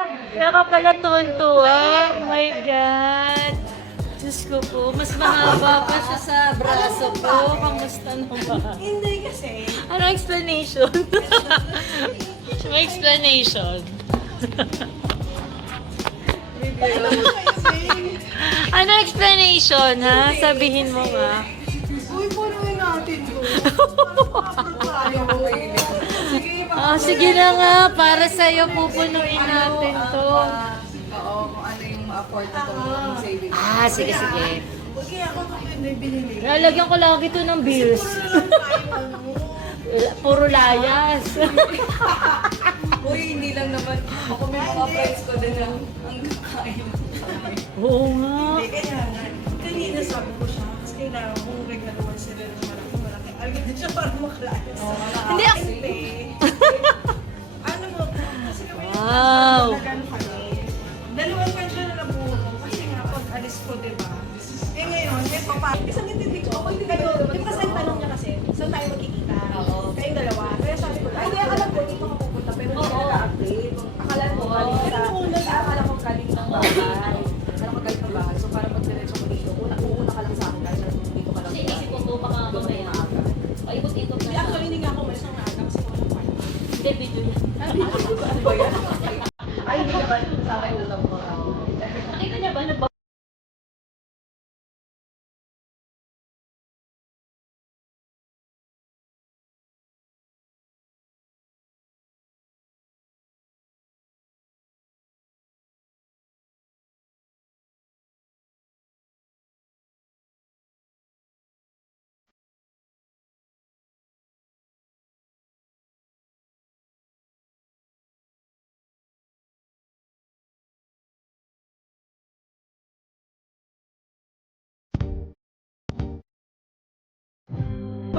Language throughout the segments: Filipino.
Kaya pala tuwan-tuwa. Oh my God. Diyos ko po, mas mahaba pa siya sa braso ko. Kamusta naman? Hindi kasi. Ano explanation? May explanation. Ano explanation, ha? Sabihin mo nga. Uy, punuin natin to. Sige na nga, para sa'yo pupunuin natin to. Oo, kung ano yung ma-afford na itong savings. Sige. Okay, ako ito yung binili. Lalagyan ko lagi to ng bills. Puro layas. Uy, hindi lang naman. Ako may mga friends ko din ang kakain. Oo nga. Hindi, kaya nga. Kanina sabi ko siya, kasi kailangan kong regaluhan sila ng malaki. Alagyan din siya para makalain. Hindi ako. Ano mo, kasi kami Wow. nagano kami. Dalawang kansya na nabuo ko kasi nga pag alis ko, di ba? Eh ngayon, eto pa. Isang intindi ko, hindi kayo, di ba kasi ang tanong niya kasi, saan tayo magkikita? Kayong dalawa. Kaya sabi ko, ay, hindi, alam ko, dito ka pupunta, pero hindi ka nag-update. Akala mo, akala ko galing ng bahay. Akala ko galing ng bahay. So, para pag-diretso mo dito, uuna ka lang sa akin dahil dito ka lang. Kasi inisip ko po, baka mamaya. Paikot-ikot Hindi, na actually, hindi nga ako umalis ng maaga kasi walang party. Hindi, video yan. Ano ba yan? Ay, hindi naman sa akin na lang mga. Nakita niya ba na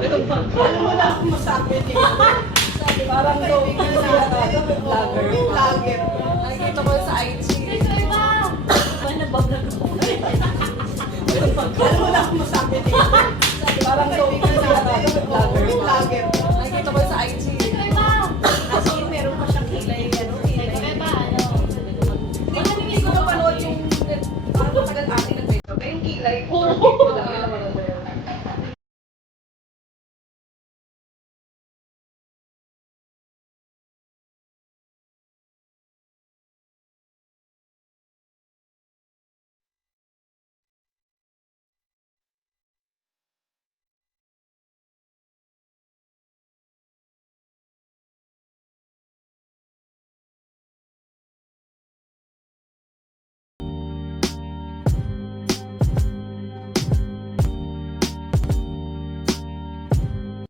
Alam mo na akong masabi niya. Parang daw, vlogger. Vlogger. Nakikita ko sa IG. ba nagbablog ako? Alam mo na akong masabi niya. Parang daw, vlogger. Vlogger. Nakikita ko sa IG. Kasi meron pa siyang kilay. Ano, kilay. Hindi ko napanood yung parang matagal ating nag-video. Pero yung kilay ko.